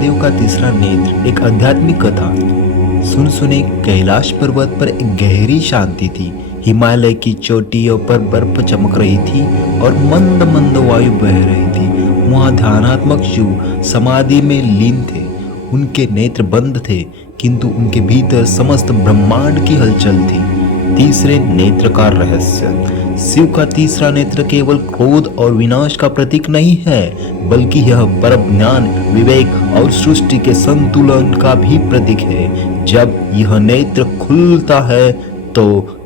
महादेव का तीसरा नेत्र। एक आध्यात्मिक कथा। सुने कैलाश पर्वत पर एक गहरी शांति थी। हिमालय की चोटियों पर बर्फ चमक रही थी और मंद मंद वायु बह रही थी। वहाँ ध्यानात्मक शिव समाधि में लीन थे। उनके नेत्र बंद थे, किंतु उनके भीतर समस्त ब्रह्मांड की हलचल थी। तीसरे नेत्र का रहस्य। शिव का तीसरा नेत्र केवल क्रोध और विनाश का प्रतीक नहीं है, बल्कि यह परम ज्ञान, विवेक और सृष्टि के संतुलन का भी प्रतीक है। जब यह नेत्र खुलता है तो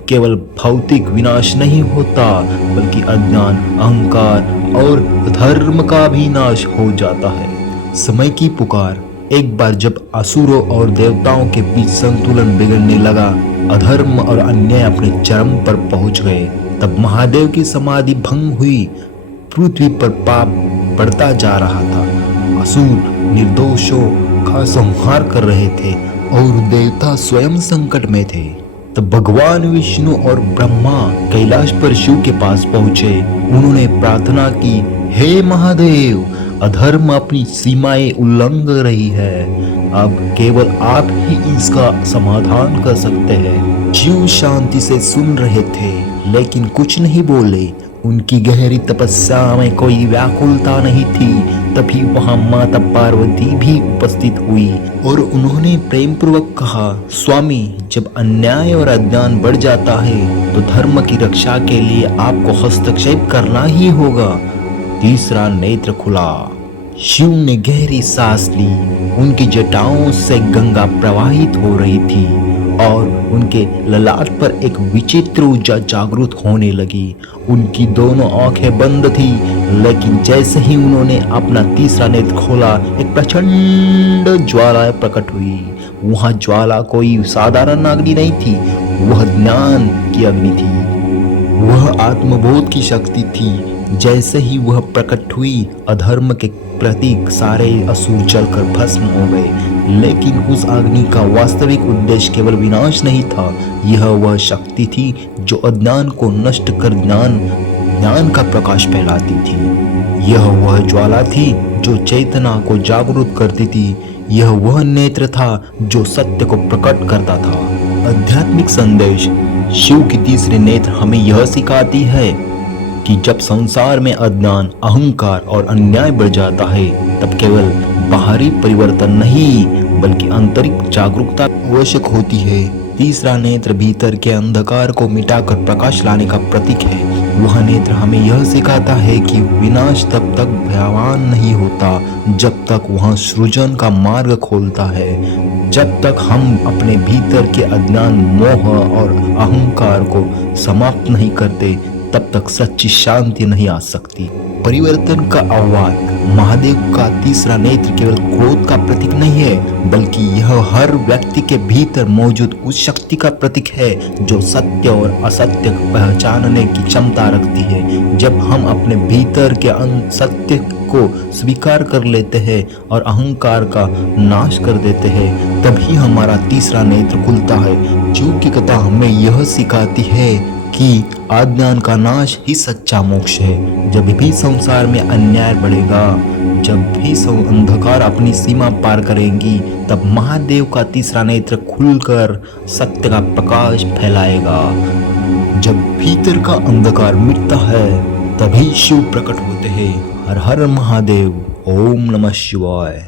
केवल भौतिक विनाश नहीं होता, बल्कि अज्ञान, अहंकार और धर्म का भी नाश हो जाता है। समय की पुकार। एक बार जब असुरों और देवताओं के बीच संतुलन बिगड़ने लगा, अधर्म और अन्याय अपने चरम पर पहुंच गए, तब महादेव की समाधि भंग हुई। पृथ्वी पर पाप बढ़ता जा रहा था। असुर निर्दोषों का संहार कर रहे थे और देवता स्वयं संकट में थे। तब भगवान विष्णु और ब्रह्मा कैलाश पर शिव के पास पहुंचे। उन्होंने प्रार्थना की, हे महादेव, अधर्म अपनी सीमाएं उल्लंघ रही है। अब केवल आप ही इसका समाधान कर सकते हैं। शिव शांति से सुन रहे थे, लेकिन कुछ नहीं बोले। उनकी गहरी तपस्या में कोई व्याकुलता नहीं थी। तभी वहां माता पार्वती भी उपस्थित हुई और उन्होंने प्रेम पूर्वक कहा, स्वामी, जब अन्याय और अज्ञान बढ़ जाता है तो धर्म की रक्षा के लिए आपको हस्तक्षेप करना ही होगा। तीसरा नेत्र खुला। शिव ने गहरी सांस ली। उनकी जटाओं से गंगा प्रवाहित हो रही थी और उनके ललाट पर एक विचित्र ऊर्जा जागृत होने लगी। उनकी दोनों आंखें बंद थी, लेकिन जैसे ही उन्होंने अपना तीसरा नेत्र खोला, एक प्रचंड ज्वाला प्रकट हुई। वह ज्वाला कोई साधारण अग्नि नहीं थी, वह ज्ञान की अग्नि थी। वह आत्मबोध की शक्ति थी। जैसे ही वह प्रकट हुई, अधर्म के प्रतीक सारे असुर जलकर भस्म हो गए। लेकिन उस अग्नि का वास्तविक उद्देश्य केवल विनाश नहीं था। यह वह शक्ति थी जो अज्ञान को नष्ट कर ज्ञान का प्रकाश फैलाती थी। यह वह ज्वाला थी जो चेतना को जागरूक करती थी। यह वह नेत्र था जो सत्य को प्रकट करता था। आध्यात्मिक संदेश। शिव की तीसरी नेत्र हमें यह सिखाती है कि जब संसार में अज्ञान, अहंकार और अन्याय बढ़ जाता है, तब केवल बाहरी परिवर्तन नहीं, बल्कि आंतरिक जागरूकता आवश्यक होती है। तीसरा नेत्र भीतर के अंधकार को मिटाकर प्रकाश लाने का प्रतीक है। वह नेत्र हमें यह सिखाता है कि विनाश तब तक भयावह नहीं होता, जब तक वह सृजन का मार्ग खोलता है। जब तक हम अपने भीतर के अज्ञान, मोह और अहंकार को समाप्त नहीं करते, तब तक सच्ची शांति नहीं आ सकती। परिवर्तन का आह्वान। महादेव का तीसरा नेत्र केवल क्रोध का प्रतीक नहीं है, बल्कि यह हर व्यक्ति के भीतर मौजूद उस शक्ति का प्रतीक है जो सत्य और असत्य को पहचानने की क्षमता रखती है। जब हम अपने भीतर के सत्य को स्वीकार कर लेते हैं और अहंकार का नाश कर देते हैं, तभी हमारा तीसरा नेत्र खुलता है। शिव की कथा हमें यह सिखाती है कि अज्ञान का नाश ही सच्चा मोक्ष है। जब भी संसार में अन्याय बढ़ेगा, जब भी अंधकार अपनी सीमा पार करेंगी, तब महादेव का तीसरा नेत्र खुलकर सत्य का प्रकाश फैलाएगा। जब भीतर का अंधकार मिटता है, तभी शिव प्रकट होते हैं। हर हर महादेव। ओम नमः शिवाय।